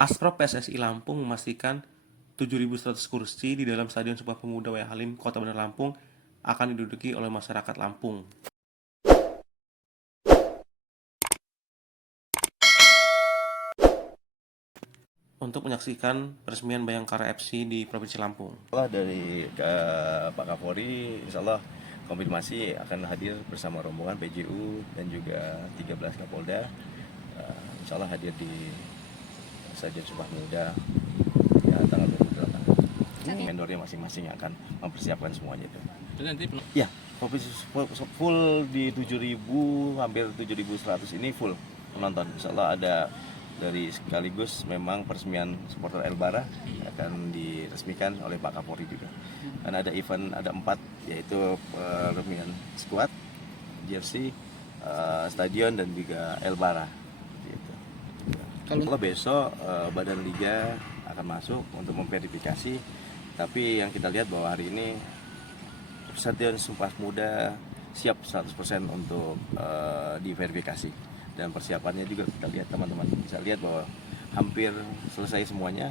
Asprop PSSI Lampung memastikan 7.100 kursi di dalam Stadion Sumpah Pemuda Waya Halim, Kota Bandar Lampung akan diduduki oleh masyarakat Lampung. Untuk menyaksikan peresmian Bayangkara FC di Provinsi Lampung. Dari Pak Kapolri, insya Allah konfirmasi akan hadir bersama rombongan PJU dan juga 13 Kapolda. Insya Allah hadir di Stadion Sumpah Pemuda ya, tanggal 28. Vendornya masing-masing yang akan mempersiapkan semuanya itu. Ya, full di 7.000, hampir 7.100 ini full penonton. Insya Allah ada dari sekaligus memang peresmian supporter Elbara akan diresmikan oleh Pak Kapolri juga. Dan ada event, ada 4, yaitu peresmian squad, jersey, stadion dan juga Elbara. Gitu. Kalau besok Badan Liga akan masuk untuk memverifikasi, tapi yang kita lihat bahwa hari ini Stadion Sumpah Pemuda siap 100% untuk diverifikasi. Dan persiapannya juga kita lihat, teman-teman bisa lihat bahwa hampir selesai semuanya.